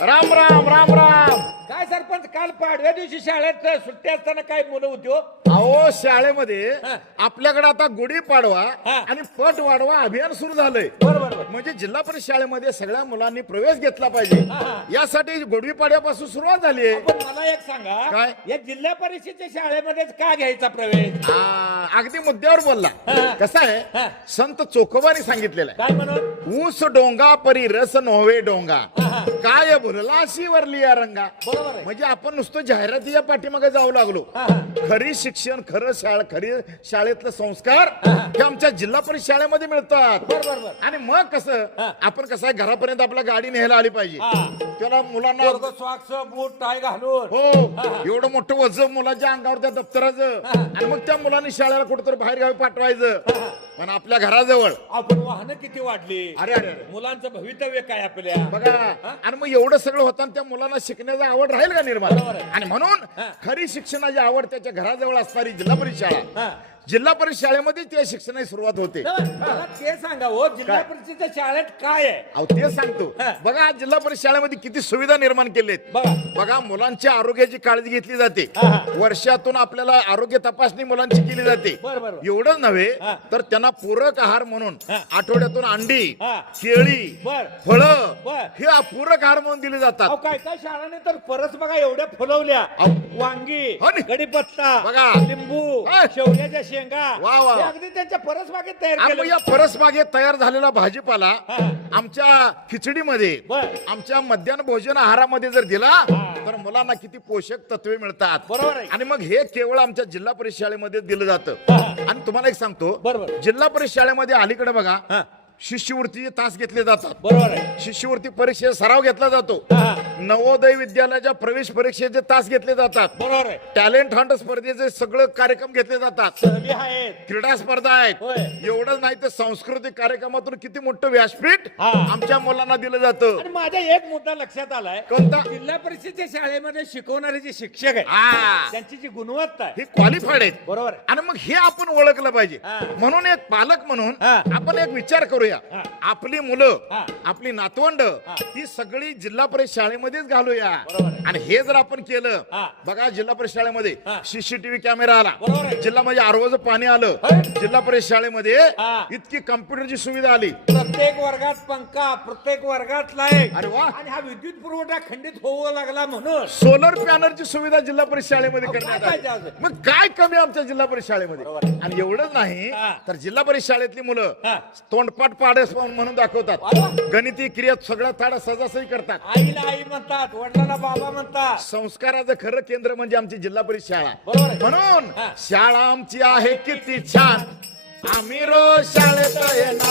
राम राम राम राम. काय सरपंच, काल पाडव्या दिवशी शाळेत सुट्टी असताना काय मुलं होती हो? अहो शाळेमध्ये हा. आपल्याकडे आता गुढीपाडवा हा. आणि पट वाढवा अभियान सुरू झालंय. बरोबर. म्हणजे जिल्हा परिषद शाळेमध्ये सगळ्या मुलांनी प्रवेश घेतला पाहिजे हा. यासाठी गुढीपाडव्यापासून सुरुवात झाली आहे. पण मला एक सांगा, काय? या जिल्हा परिषदेच्या शाळेमध्येच का घ्यायचा प्रवेश? अगदी मुद्द्यावर बोलला. हा. कसं हा. आहे, संत चोखोबानी सांगितलेलं आहे, काय म्हणून? ऊस डोंगा परी रस नव्हे डोंगा, हा. काय भरला अशी वरली या रंगा. बरोबर आहे. म्हणजे आपण नुसतं जाहिराती या पाठीमागे जाऊ लागलो. हा. खरी शिक्षण, खरी शाळेतलं संस्कार हा. हे आमच्या जिल्हा परिषद शाळेमध्ये मिळतात. बरोबर. आणि मग कसं हा. आपण कसं आहे, घरापर्यंत आपल्या गाडी न्यायला आली पाहिजे. हा. त्याला मुलांना पोरगं सॉक्स, बूट, टाय घालून. हो हा. एवढं मोठं वजन मुलाच्या अंगावर त्या दप्तराचं, हा. आणि मग त्या मुलांनी शाळेला कुठेतरी बाहेर गावी पाठवायचं. हा. पण आपल्या घराजवळ आपण वाहनं किती वाढली, अरे अरे अरे. मुलांचं भवितव्य काय आपल्या. बघा, आणि मग एवढं सगळं होतं त्या मुलांना शिकण्याची आवड राहील का निर्माण. बरोबर आहे. आणि म्हणून हा. खरी शिक्षणाची आवड त्याच्या घराजवळ असणारी जिल्हा परिषद शाळा, हा. जिल्हा परिषद शाळेमध्ये त्या शिक्षणाची सुरुवात होते. मला ते सांगा हो, जिल्हा काय? परिषदेच्या शाळेत काय आहे? अहो ते सांगतो. हा. बघा आज जिल्हा परिषद शाळेमध्ये किती सुविधा निर्माण केलेत. बघा. बघा, मुलांच्या आरोग्याची काळजी घेतली जाते. हा, हा. वर्षातून आपल्याला आरोग्य तपासणी मुलांची केली जाते. बरोबर. एवढंच नव्हे हा. तर त्यांना पूरक आहार म्हणून हा. आठवड्यातून अंडी, हा. केळी, बर. फळं बर. हे पूरक आहार म्हणून दिले जातात. अहो काय काय शाळाने तर परस बघा एवढ्या फुलवल्या, अहो. वांगी, हो नी. कढीपत्ता, बघा. लिंबू, हा. शेवग्याच्या शेंगा, वा, वा. हे अगदी त्यांच्या परसबागेत तयार आणि मग केलं. या परसबागेत तयार झालेला भाजीपाला हा. आमच्या खिचडीमध्ये, बर. आमच्या मध्यान्ह भोजन आहारामध्ये जर दिला हा. तर मुलांना किती पोषक तत्वे मिळतात. बरोबर आहे. आणि मग हे केवळ आमच्या जिल्हा परिषद शाळेमध्ये दिलं जातं. हा. आणि तुम्हाला एक सांगतो, बरोबर. जिल्हा परिषद शाळेमध्ये अलीकडे बघा हा. शिष्यवृत्तीचे तास घेतले जातात. बरोबर आहे. शिष्यवृत्ती परीक्षेचा सराव घेतला जातो. हा. नवोदय विद्यालयाच्या प्रवेश परीक्षेचे तास घेतले जातात. बरोबर आहे. टॅलेंट हंट स्पर्धेचे सगळे कार्यक्रम घेतले जातात. सहली आहेत. क्रीडा स्पर्धा आहेत. होय. एवढंच नाही तर सांस्कृतिक कार्यक्रमातून किती मोठं व्यासपीठ हा. आमच्या मुलांना दिलं जातं. आणि माझ्या एक मुद्दा लक्षात आलाय. कोणता? जिल्हा परिषदेच्या शाळेमध्ये शिकवणारे जे शिक्षक आहेत हा, त्यांची जी गुणवत्ता आहे. हे क्वालिफाईड आहेत. बरोबर आहे. आणि मग हे आपण ओळखलं पाहिजे. हा. म्हणून एक पालक म्हणून हा. आपण एक विचार करूया, हा. आपली मुलं, हा. आपली नातवंड हा. ही सगळी जिल्हा परिषद शाळेमध्येच घालूया. बरोबर आहे. आणि हे जर आपण केलं, हा. बघा जिल्हा परिषद शाळेमध्ये हा. सीसीटीव्ही कॅमेरा आला, बरोबर आहे. जिल्हा म्हणजे आरवचं पाणी आलं, होय. जिल्हा परिषद शाळेमध्ये हा. इतकी कम्प्युटरची सुविधा आली. प्रत्येक वर्गात पंखा, प्रत्येक वर्गात लाईट. अरे वा. आणि हा विद्युत पुरवठा खंडित होऊ लागला म्हणून सोलर पॅनलची सुविधा जिल्हा परिषद शाळेमध्ये अहो, करण्यात काय पाहिजे आली. अजून? मग काय कमी आमच्या जिल्हा परिषद शाळेमध्ये. बरोबर आहे. आणि एवढंच नाही हा. तर जिल्हा परिषद शाळेतली मुलं हा. तोंडपाठ पाडस म्हणून दाखवतात. अरे वा. गणिती क्रियात सगळ्या ताडा सजासही करतात. आईला आई म्हणतात, वडिलांना बाबा म्हणतात. संस्काराचं खरं केंद्र म्हणजे आमची जिल्हा परिषद शाळा. बरोबर आहे. म्हणून हा. शाळा आमची आहे किती छान, आम्ही रोज शाळेत येणार.